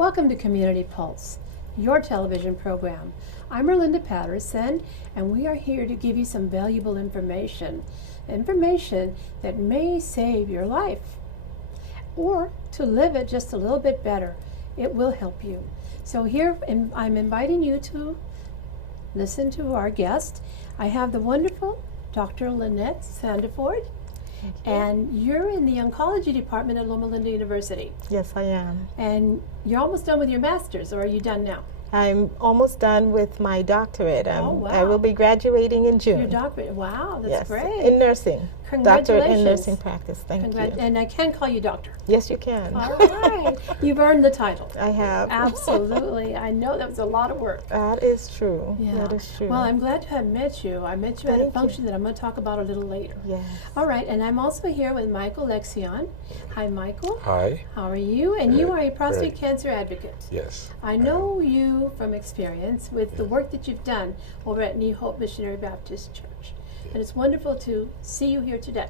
Welcome to Community Pulse, your television program. I'm Erlinda Patterson, and we are here to give you some valuable information that may save your life, or to live it just a little bit better. It will help you. So here, I'm inviting you to listen to our guest. I have the wonderful Dr. Lynette Sandiford, and you're in the Oncology department at Loma University. Yes, I am. And you're almost done with your master's, or are you done now? I'm almost done with my doctorate. Oh, wow. I will be graduating in June. Your doctorate, wow, that's yes, great. in nursing. Congratulations. Doctorate in nursing practice, thank you. And I can call you doctor. Yes, you can. All right, you've earned the title. I have. Absolutely, I know that was a lot of work. That is true. Yeah. That is true. Well, I'm glad to have met you. I met you at a function that I'm going to talk about a little later. Yes. All right, and I'm also here with Michael Lexion. Hi, Michael. Hi. How are you? And you are a prostate cancer advocate. Yes. I know you from experience with the work that you've done over at New Hope Missionary Baptist Church. And it's wonderful to see you here today.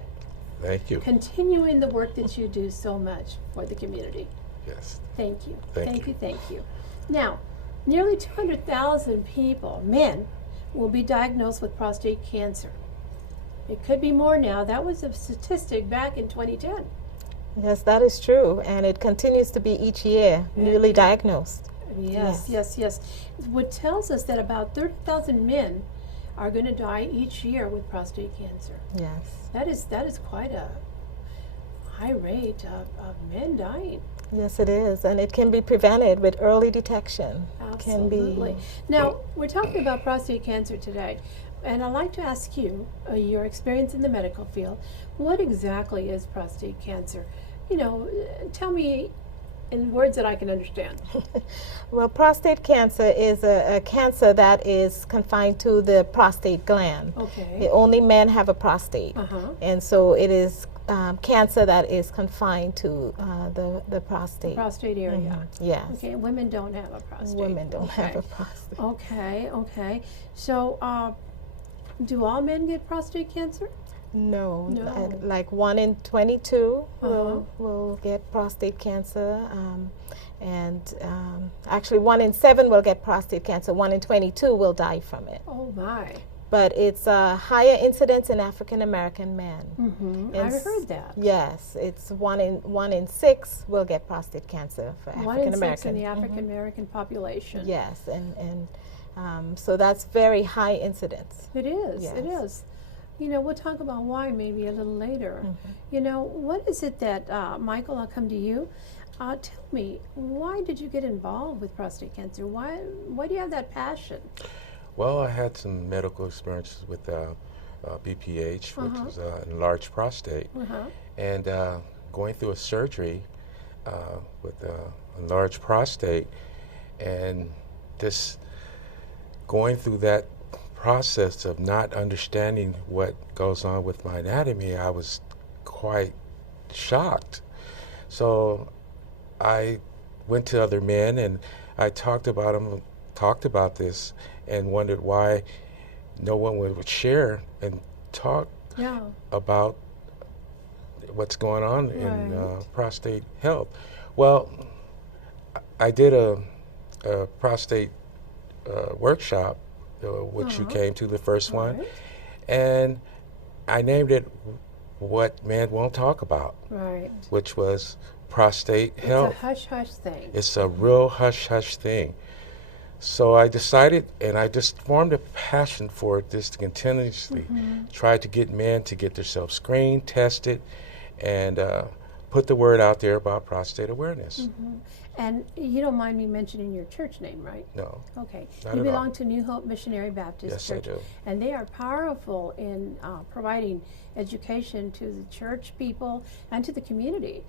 Thank you. Continuing the work that you do so much for the community. Yes. Thank you. Thank you. Thank you. Now, nearly 200,000 people, men, will be diagnosed with prostate cancer. It could be more now. That was a statistic back in 2010. Yes, that is true. And it continues to be each year, newly diagnosed. Yes. What tells us that about 30,000 men are going to die each year with prostate cancer. Yes. That is quite a high rate of men dying. Yes, it is. And it can be prevented with early detection. Absolutely. Now, we're talking about prostate cancer today. And I'd like to ask you, your experience in the medical field, what exactly is prostate cancer? You know, tell me in words that I can understand. Well, prostate cancer is a cancer that is confined to the prostate gland. Okay. Only men have a prostate. And so it is cancer that is confined to the prostate. The prostate area. Yes. Okay, women don't have a prostate. Women don't have a prostate. Okay. So, do all men get prostate cancer? No. No. Like 1 in 22 will get prostate cancer. Actually 1 in 7 will get prostate cancer. 1 in 22 will die from it. Oh my. But it's a higher incidence in African American men. I've heard that. Yes, it's 1 in 6 will get prostate cancer for African American. 1 in 6 in the African American population. Yes, and so that's very high incidence. It is. Yes. It is. You know, we'll talk about why maybe a little later. You know, what is it that, Michael, I'll come to you. Tell me, why did you get involved with prostate cancer? Why do you have that passion? Well, I had some medical experiences with BPH, which is enlarged prostate, and going through a surgery with enlarged prostate, and this going through that process of not understanding what goes on with my anatomy, I was quite shocked. So I went to other men and I talked about this and wondered why no one would share and talk about what's going on in prostate health. Well, I did a prostate workshop, which you came to, the first one, and I named it What Men Won't Talk About, which was prostate health. It's a hush-hush thing. It's a real hush-hush thing. So I decided, and I just formed a passion for this to continuously try to get men to get themselves screened, tested, and put the word out there about prostate awareness. And you don't mind me mentioning your church name, right? No. Okay. Not You at belong all. to New Hope Missionary Baptist Yes, Church. I do. And they are powerful in providing education to the church people and to the community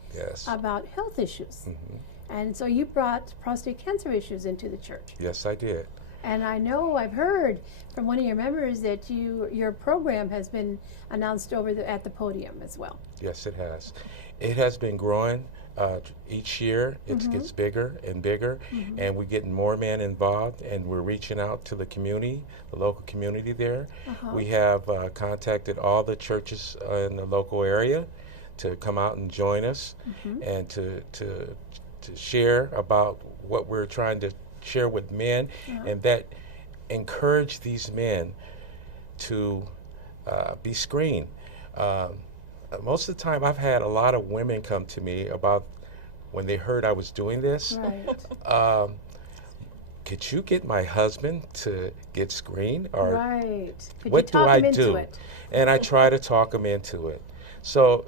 about health issues. And so you brought prostate cancer issues into the church. Yes, I did. And I know I've heard from one of your members that your program has been announced at the podium as well. Yes, it has. It has been growing each year. It gets bigger and bigger, and we're getting more men involved, and we're reaching out to the community, the local community there. We have contacted all the churches in the local area to come out and join us and to to share about what we're trying to share with men, and that encourage these men to be screened. Most of the time, I've had a lot of women come to me about when they heard I was doing this. Right. Could you get my husband to get screened? Or Right. Could what you talk do I him into do? it? And I try to talk him into it. So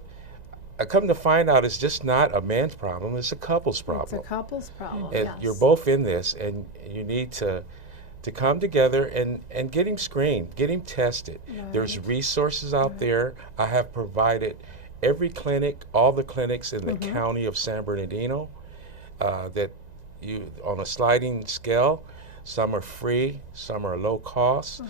I come to find out it's just not a man's problem, it's a couple's problem. It's a couple's problem, And yes. you're both in this, and you need to come together and get him screened, get him tested. There's resources out there. I have provided every clinic, all the clinics in the county of San Bernardino, that you, on a sliding scale, some are free, some are low cost,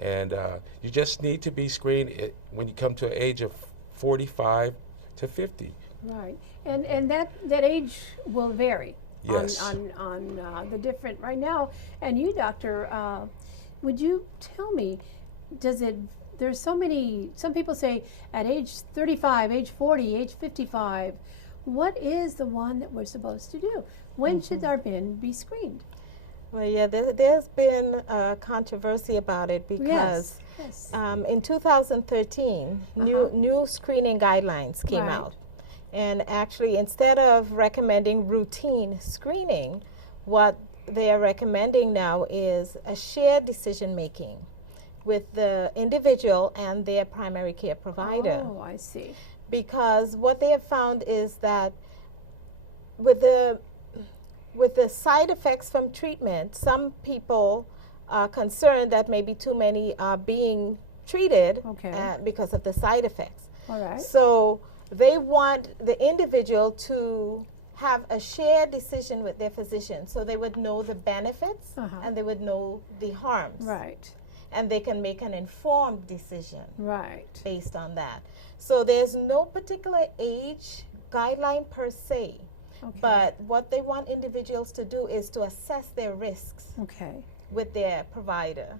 and you just need to be screened when you come to an age of 45 to 50. Right. And that age will vary. Yes. On the different right now. And you, doctor, would you tell me, there's so many, some people say at age 35, age 40, age 55, what is the one that we're supposed to do? When should our men be screened? Well, yeah, there's been controversy about it because Yes. in 2013, new screening guidelines came Right. out. And actually, instead of recommending routine screening, what they are recommending now is a shared decision making with the individual and their primary care provider. Oh, I see. Because what they have found is that with the side effects from treatment, some people are concerned that maybe too many are being treated because of the side effects. All right. So they want the individual to have a shared decision with their physician, so they would know the benefits and they would know the harms. Right. And they can make an informed decision Right. based on that. So there's no particular age guideline per se, but what they want individuals to do is to assess their risks with their provider.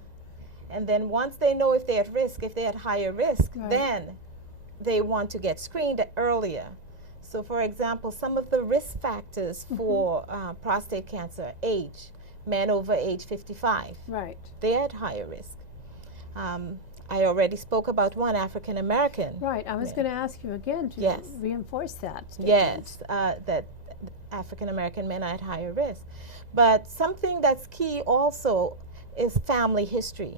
And then once they know if they're at risk, if they're at higher risk, then they want to get screened earlier. So for example, some of the risk factors for prostate cancer, age, men over age 55, Right. they're at higher risk. I already spoke about one, African American. Right. I was going to ask you again to reinforce that statement. Yes, that African American men are at higher risk. But something that's key also is family history.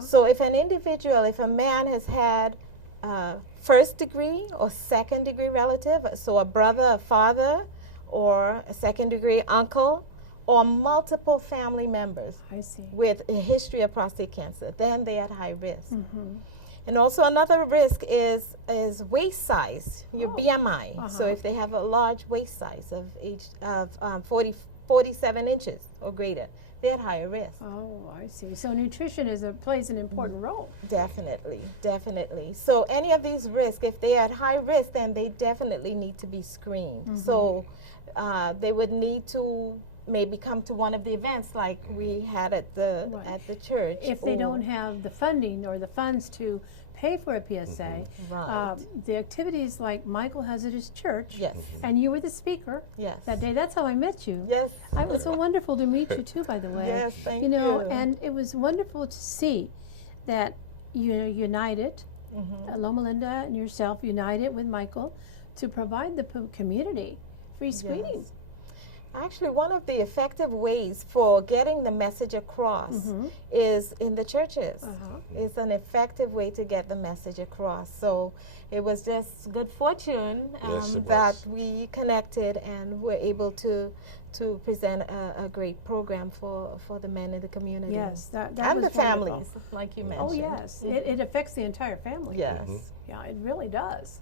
So if an individual, if a man has had first degree or second degree relative, so a brother, a father, or a second degree uncle, or multiple family members with a history of prostate cancer, then they're at high risk. And also another risk is waist size, your BMI. So if they have a large waist size of 47 inches or greater, they're at higher risk. Oh, I see. So nutrition plays an important role. Definitely, definitely. So any of these risks, if they're at high risk, then they definitely need to be screened. So they would need to maybe come to one of the events like we had at the church. If they don't have the funding or the funds to pay for a PSA, the activities like Michael has at his church, and you were the speaker that day. That's how I met you. Yes. It was so wonderful to meet you too, by the way. Yes, thank you. Know, you. And it was wonderful to see that you united, Loma Linda and yourself united with Michael to provide the community free screening. Yes. Actually, one of the effective ways for getting the message across is in the churches. It's an effective way to get the message across. So it was just good fortune that we connected and were able to present a great program for the men in the community. Yes, that and was the families, wonderful. like you mentioned. Oh yes, it affects the entire family. Yes. Yeah, it really does.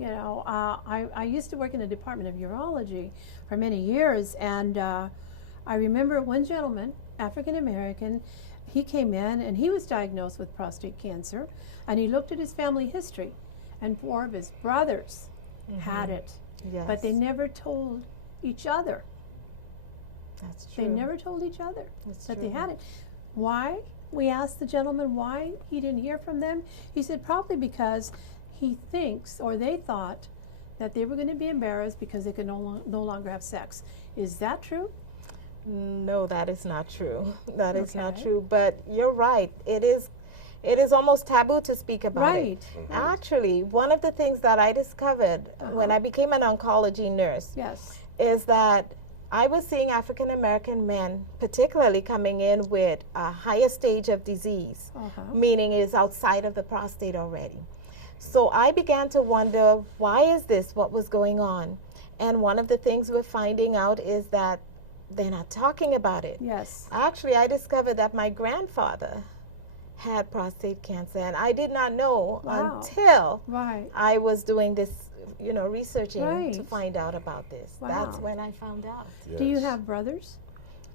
You know, I used to work in the Department of Urology for many years, and I remember one gentleman, African American, he came in and he was diagnosed with prostate cancer, and he looked at his family history, and 4 of his brothers had it, but they never told each other. That's true. They never told each other that they had it. Why? We asked the gentleman why he didn't hear from them. He said probably because he thinks, or they thought, that they were going to be embarrassed because they could no longer have sex. Is that true? No, that is not true. That is not Okay. true. But you're right. It is almost taboo to speak about it. Right. Actually, one of the things that I discovered when I became an oncology nurse Yes. is that I was seeing African American men, particularly coming in with a higher stage of disease, meaning it is outside of the prostate already. So I began to wonder, why is this? What was going on? And one of the things we're finding out is that they're not talking about it. Yes. Actually, I discovered that my grandfather had prostate cancer, and I did not know Wow. until Right. I was doing this, researching to Right. find out about this. Wow. That's when I found out. Do you Yes. have brothers?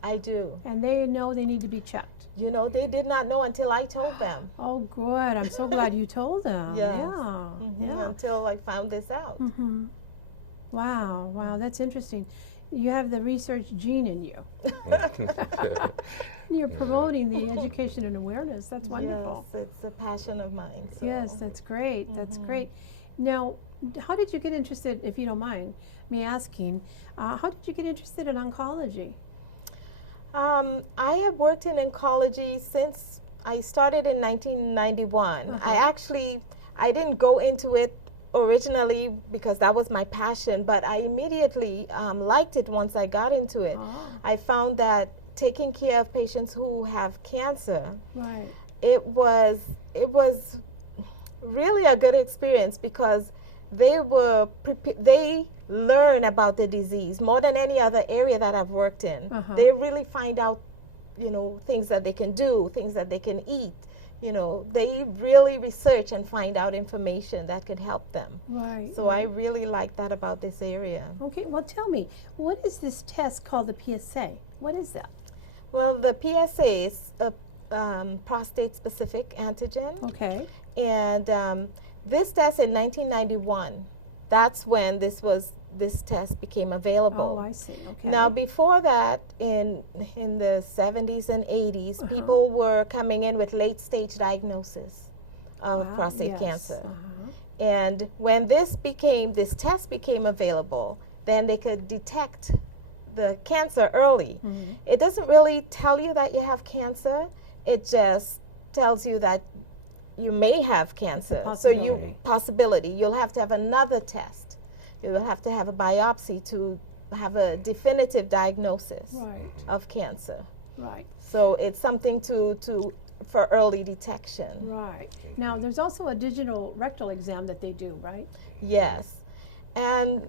I do. And they know they need to be checked. They did not know until I told them. Oh, good. I'm so glad you told them. Yes. Yeah. Yeah. Until I found this out. Mm-hmm. Wow. Wow. That's interesting. You have the research gene in you. You're promoting the education and awareness. That's wonderful. Yes, it's a passion of mine. So. Yes, that's great. That's great. Now, how did you get interested, if you don't mind me asking, how did you get interested in oncology? I have worked in oncology since I started in 1991. I didn't go into it originally because that was my passion, but I immediately liked it once I got into it. I found that taking care of patients who have cancer, Right. it was really a good experience because they learn about the disease more than any other area that I've worked in. They really find out, things that they can do, things that they can eat. They really research and find out information that could help them. Right. So I really like that about this area. Okay, well, tell me, what is this test called the PSA? What is that? Well, the PSA is a prostate-specific antigen. Okay. And this test in 1991, that's when this test became available. Oh, I see. Okay. Now, before that, in the 70s and 80s, people were coming in with late-stage diagnosis of prostate cancer. And when this test became available, then they could detect the cancer early. It doesn't really tell you that you have cancer. It just tells you that you may have cancer. Possibility. You'll have to have another test. You'll have to have a biopsy to have a definitive diagnosis of cancer. Right. So it's something for early detection. Right. Now, there's also a digital rectal exam that they do, right? Yes. And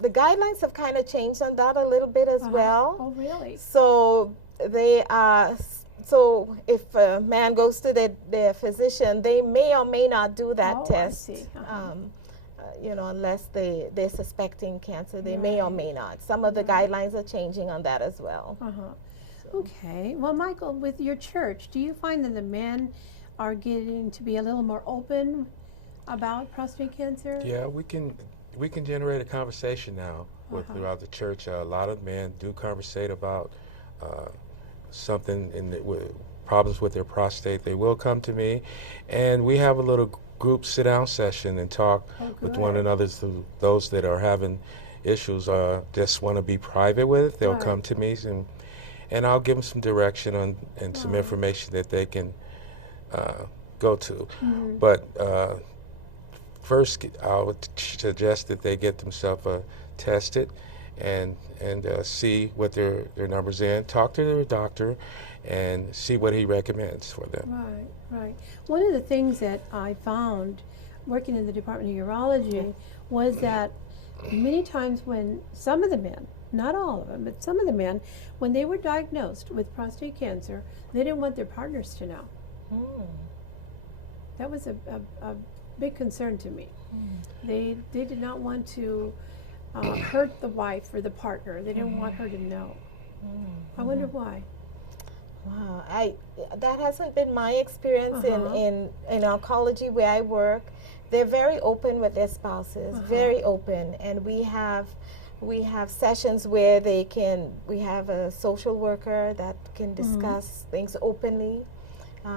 the guidelines have kind of changed on that a little bit as well. Oh, really? So they are. So if a man goes to their physician, they may or may not do that test. I see. Unless they're suspecting cancer, they may or may not. Some of the guidelines are changing on that as well. Okay. Well, Michael, with your church, do you find that the men are getting to be a little more open about prostate cancer? Yeah, we can generate a conversation now throughout the church. A lot of men do conversate about something with problems with their prostate. They will come to me, and we have a little group sit-down session and talk with one another. Those that are having issues just want to be private with it, they'll come to me, and I'll give them some direction and some information that they can go to. But first, I would suggest that they get themselves tested and see what their numbers in. Talk to their doctor and see what he recommends for them. Right. One of the things that I found working in the Department of Urology was that many times when some of the men, not all of them, but some of the men, when they were diagnosed with prostate cancer, they didn't want their partners to know. That was a big concern to me. They did not want to hurt the wife or the partner. They didn't want her to know. I wonder why. Wow, that hasn't been my experience in oncology where I work. They're very open with their spouses, very open, and we have sessions where we have a social worker that can discuss things openly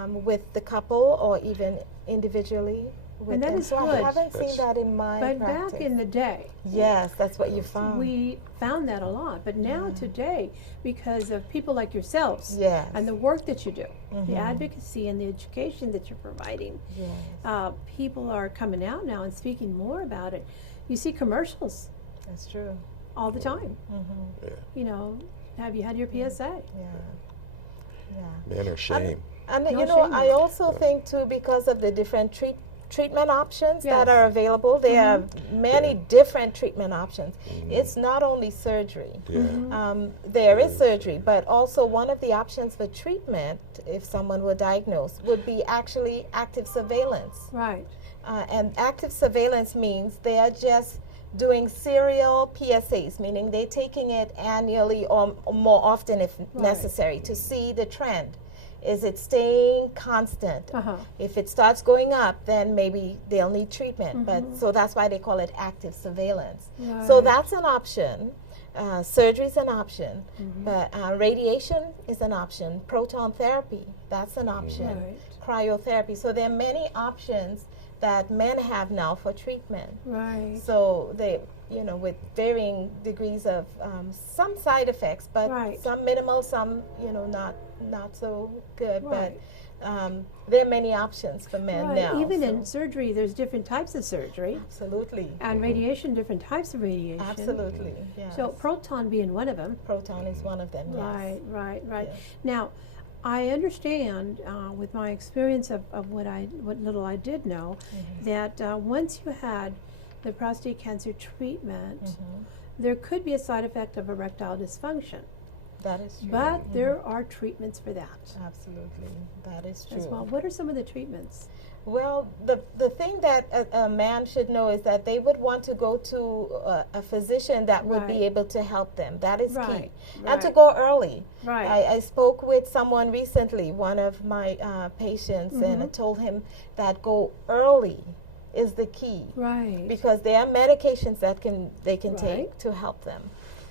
with the couple or even individually. with And that them. is so good. I haven't seen that in my But practice. back in the day, Yes, that's what you found. we found that a lot. But now today, because of people like yourselves Yes. and the work that you do, the advocacy and the education that you're providing, Yes, people are coming out now and speaking more about it. You see commercials that's true. all the time. Yeah. You know, have you had your PSA? Yeah, yeah. Men are shame. And No you know, shame. I also think too, because of the different treatment options Yes. that are available, there are many different treatment options. It's not only surgery. Yeah. There is surgery, but also one of the options for treatment, if someone were diagnosed, would be actually active surveillance. Right. And active surveillance means they are just doing serial PSAs, meaning they're taking it annually or more often if necessary to see the trend. Is it staying constant? If it starts going up, then maybe they'll need treatment. But so that's why they call it active surveillance. Right. So that's an option. Surgery is an option, but radiation is an option. Proton therapy, that's an option. Right. Cryotherapy. So there are many options that men have now for treatment. Right. So they, you know, with varying degrees of some side effects, but some minimal, some, you know, not so good. Right. But there are many options for men now. Even in surgery, there's different types of surgery. Absolutely. And radiation, different types of radiation. Absolutely. Yes. So proton being one of them. Proton is one of them. Right, Yes. right. Yes. Now, I understand with my experience of what little I did know, that once you had the prostate cancer treatment, there could be a side effect of erectile dysfunction. That is true. But there are treatments for that Absolutely. That is true. as well. What are some of the treatments? Well, the thing that a man should know is that they would want to go to a physician that would be able to help them. That is key. And to go early. Right. I spoke with someone recently, one of my patients, and I told him that go early is the key. Right. Because there are medications that they can take to help them.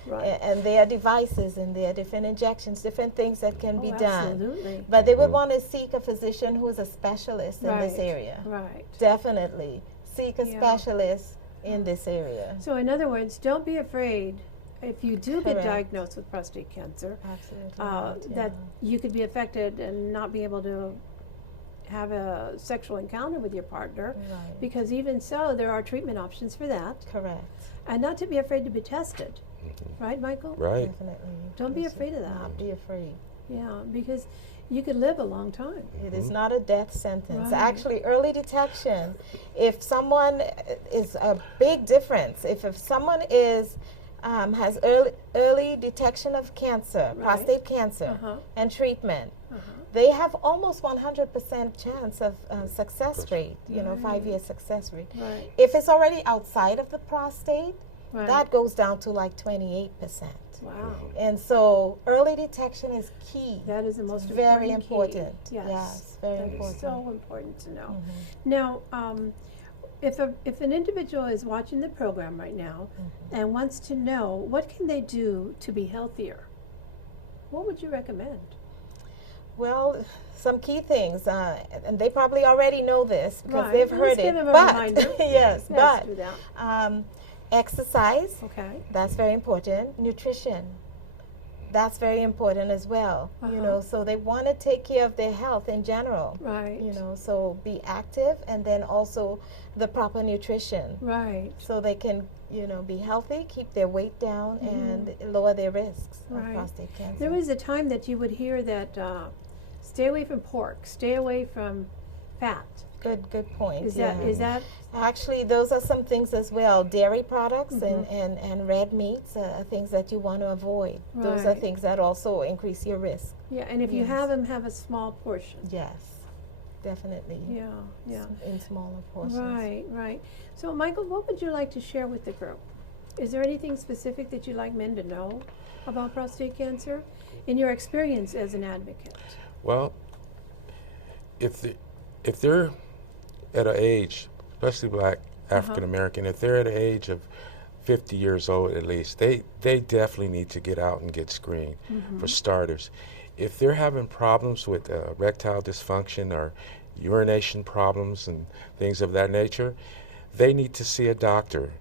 Right. And there are devices and there are different injections, different things that can be done. Absolutely. But they would want to seek a physician who is a specialist in this area. Right. Definitely. Seek a specialist in this area. So in other words, don't be afraid if you do get diagnosed with prostate cancer, that you could be affected and not be able to have a sexual encounter with your partner. Right. Because even so, there are treatment options for that. Correct. And not to be afraid to be tested. Right, Michael? Right. Definitely. Don't be afraid of that. Not be afraid. Yeah, because you could live a long time. It is not a death sentence. Right. Actually, early detection, if someone is a big difference. If someone is has early detection of cancer, prostate cancer, and treatment, they have almost 100% chance of success rate, you know, 5-year success rate. Right. If it's already outside of the prostate, Right. that goes down to like 28%. Wow. And so early detection is key. That is the most Very important important. key. Yes. Yes, very That is important. so important to know. Now, if an individual is watching the program right now and wants to know what can they do to be healthier, what would you recommend? Well, some key things, and they probably already know this because Right. they've Let's heard give it. them a But reminder. yes, Let's but do that. exercise, Okay. that's very important. Nutrition, that's very important as well. You know, so they want to take care of their health in general. Right. You know, so be active, and then also the proper nutrition, Right. so they can, you know, be healthy, keep their weight down, and lower their risks of Right. prostate cancer. There was a time that you would hear that stay away from pork, stay away from fat. Good point. Is yeah. that Actually, those are some things as well. Dairy products and red meats are things that you want to avoid. Those are Right. things that also increase your risk. yeah? And if you have them, have a small portion. Yes, definitely. Yeah, yeah. In smaller portions. Right, right. So, Michael, what would you like to share with the group? Is there anything specific that you'd like men to know about prostate cancer in your experience as an advocate? Well, if they're at an age, especially Black African American, if they're at an age of 50 years old at least, they definitely need to get out and get screened for starters. If they're having problems with erectile dysfunction or urination problems and things of that nature, they need to see a doctor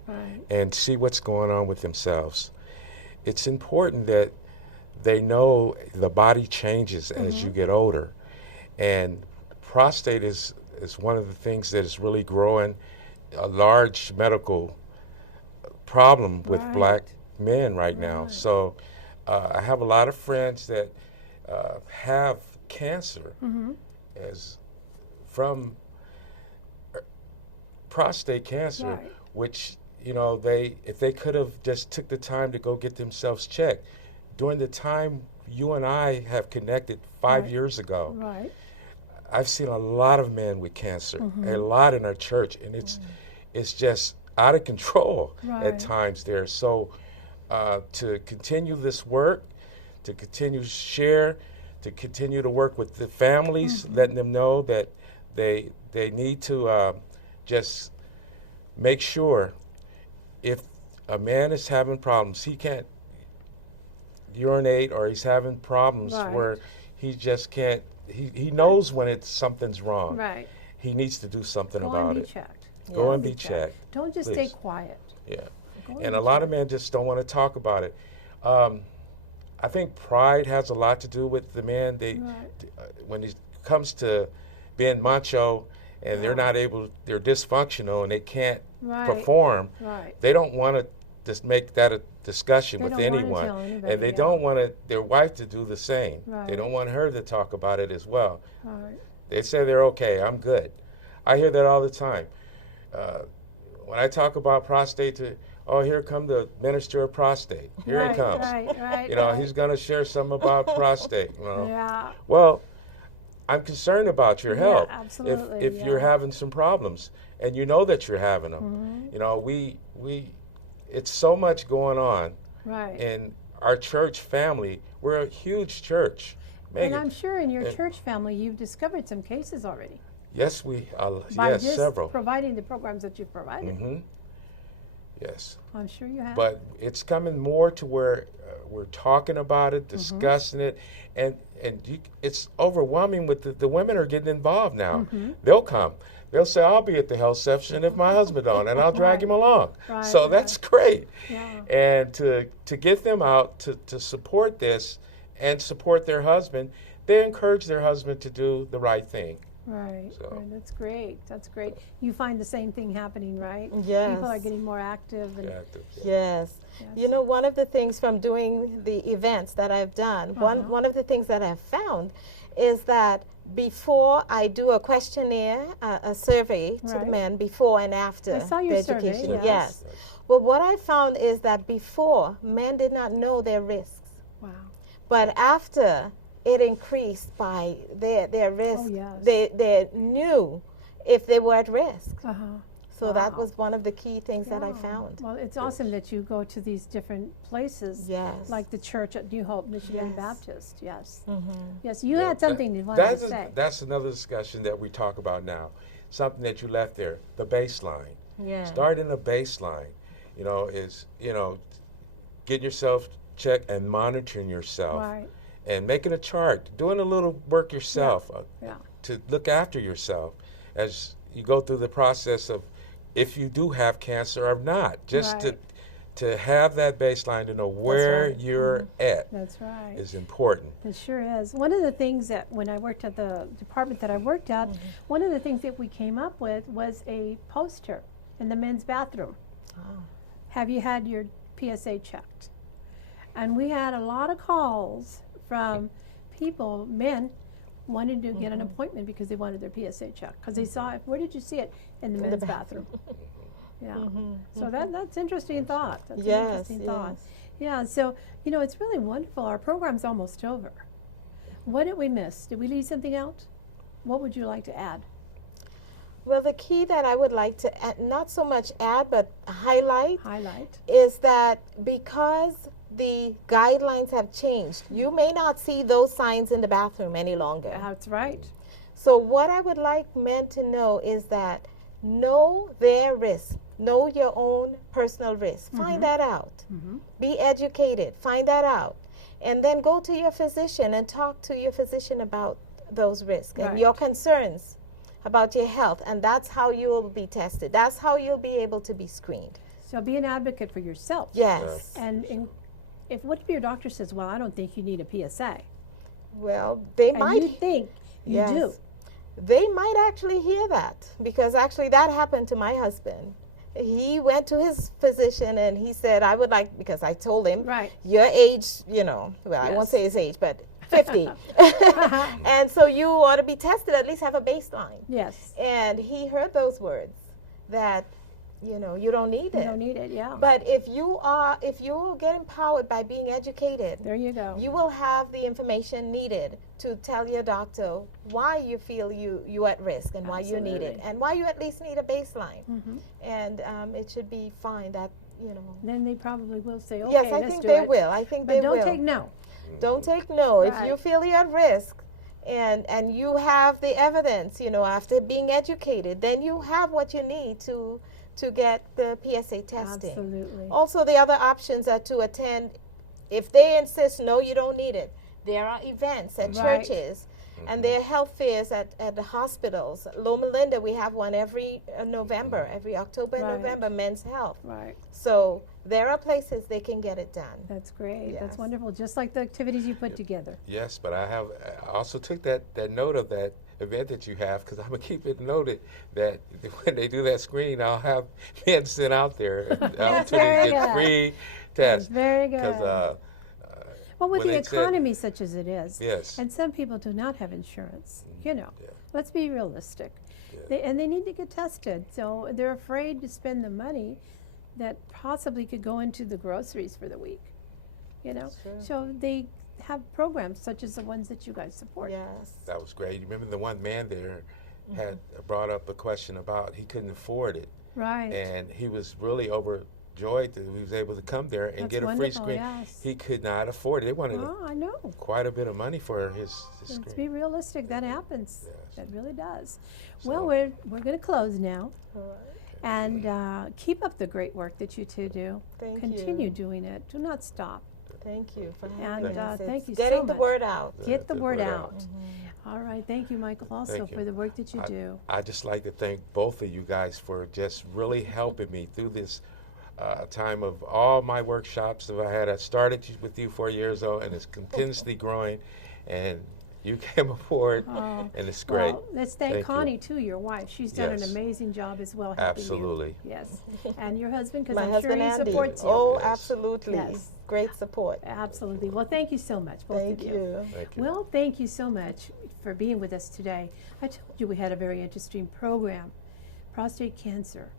and see what's going on with themselves. It's important that they know the body changes as you get older, and prostate is one of the things that is really growing a large medical problem with black men right now. So I have a lot of friends that have cancer as from prostate cancer, which, you know, if they could have just took the time to go get themselves checked during the time you and I have connected 5 years ago. I've seen a lot of men with cancer, a lot in our church, and it's just out of control at times there. So to continue this work, to continue to share, to continue to work with the families, letting them know that they need to just make sure if a man is having problems, he can't urinate, or he's having problems where he just can't, he knows when something's wrong. He needs to do something about it. Go and be checked. Don't just stay quiet. And a lot of men just don't want to talk about it. I think pride has a lot to do with the man. When it comes to being macho and they're not able, they're dysfunctional and they can't perform, they don't want to just make that a discussion with anyone. And they don't want their wife to do the same. They don't want her to talk about it as well. They say they're okay, I'm good. I hear that all the time. When I talk about prostate, oh, here come the minister of prostate. Here he comes. You know, he's going to share some about prostate. You know. Well, I'm concerned about your health. If you're having some problems, and you know that you're having them. You know, it's so much going on in our church family. We're a huge church. And I'm sure in your church family, you've discovered some cases already. Yes, By just several. Providing the programs that you've provided. Yes. I'm sure you have. But it's coming more to where we're talking about it, discussing it, and it's overwhelming with the women are getting involved now. They'll come. They'll say, I'll be at the health session if my husband don't, and I'll drag him along. So that's great. And to get them out to support this and support their husband, they encourage their husband to do the right thing. So. That's great. That's great. You find the same thing happening, right? Yes. People are getting more active. And Yes. You know, one of the things from doing the events that I've done, one of the things that I've found is that before I do a questionnaire, a survey to the men before and after I saw your the education. Survey, yes. Well, what I found is that before, men did not know their risks. But after, it increased by their risk. They knew if they were at risk. So that was one of the key things that I found. Well, it's awesome that you go to these different places, like the church at New Hope Michigan Baptist. Yes, you had something you wanted to say. That's another discussion that we talk about now. Something that you left there, the baseline. Starting a baseline, you know, is, you know, getting yourself checked and monitoring yourself. And making a chart, doing a little work yourself to look after yourself as you go through the process of if you do have cancer or not, just to have that baseline to know where you're at is important. It sure is. One of the things that when I worked at the department that I worked at, one of the things that we came up with was a poster in the men's bathroom. Have you had your PSA checked? And we had a lot of calls from people, men, wanted to get an appointment because they wanted their PSA checked. Because they saw it, where did you see it? In the men's bathroom. So that's interesting thought. That's an interesting thought. Yeah, so, you know, it's really wonderful. Our program's almost over. What did we miss? Did we leave something out? What would you like to add? Well, the key that I would like to add, not so much add, but highlight is that because the guidelines have changed, you may not see those signs in the bathroom any longer. That's right. So what I would like men to know is that know their risk. Know your own personal risk. Find that out. Be educated. Find that out. And then go to your physician and talk to your physician about those risks and your concerns about your health, and that's how you will be tested. That's how you'll be able to be screened. So be an advocate for yourself. Yes. And what if your doctor says, well, I don't think you need a PSA? Well, they might. You think you do. They might actually hear that, because actually that happened to my husband. He went to his physician and he said, I would like, because I told him, your age, you know, well, I won't say his age, but 50. And so you ought to be tested, at least have a baseline. Yes. And he heard those words that, you know, you don't need it. You don't need it, yeah. But if you get empowered by being educated, there you go. You will have the information needed to tell your doctor why you feel you're at risk and why you need it, and why you at least need a baseline. And it should be fine that, you know. Then they probably will say, okay, yes, I think they will. I think they will. But don't take no. Don't take no. If you feel you're at risk, and you have the evidence, you know, after being educated, then you have what you need to get the PSA testing. Absolutely. Also, the other options are to attend. If they insist, no, you don't need it, there are events at churches, and there are health fairs at the hospitals. Loma, we have one every November, every October and November, Men's Health. So there are places they can get it done. That's great. That's wonderful. Just like the activities you put together. Yes, but I also took that note of that event that you have, because I'm going to keep it noted that when they do that screening, I'll have men sent out there to get free tests. That's very good. Well, with the economy such as it is, and some people do not have insurance, you know, let's be realistic. And they need to get tested, so they're afraid to spend the money that possibly could go into the groceries for the week, you know. So they have programs such as the ones that you guys support. Yes. That was great. You remember the one man there had brought up a question about he couldn't afford it. Right. And he was really overjoyed that he was able to come there and get a free screen. He could not afford it. They wanted quite a bit of money for his screen. Let's be realistic. That happens. That really does. So, well, we're going to close now. And keep up the great work that you two do. Continue doing it. Do not stop. Thank you for having us. Thank you getting so much. the word out. Get the word out. All right. Thank you, Michael, also for the work that you do. I'd just like to thank both of you guys for just really helping me through this time of all my workshops that I had. I started with you 4 years ago, and it's continuously growing. And you came aboard, and it's great. Well, let's thank Connie, too, your wife. She's done an amazing job as well. Absolutely. Yes. And your husband, because My I'm husband, sure he Andy. supports you. Oh, absolutely. Yes. Great support. Absolutely. Well, thank you so much, both of you. Thank you. Well, thank you so much for being with us today. I told you we had a very interesting program, prostate cancer.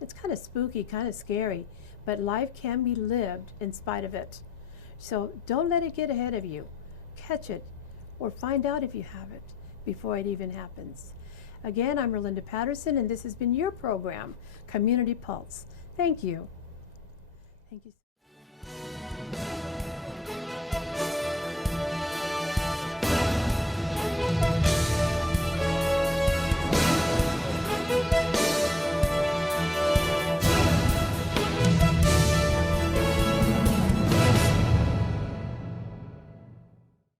It's kind of spooky, kind of scary, but life can be lived in spite of it. So don't let it get ahead of you. Catch it, or find out if you have it before it even happens. Again, I'm Merlinda Patterson, and this has been your program, Community Pulse. Thank you. Thank you.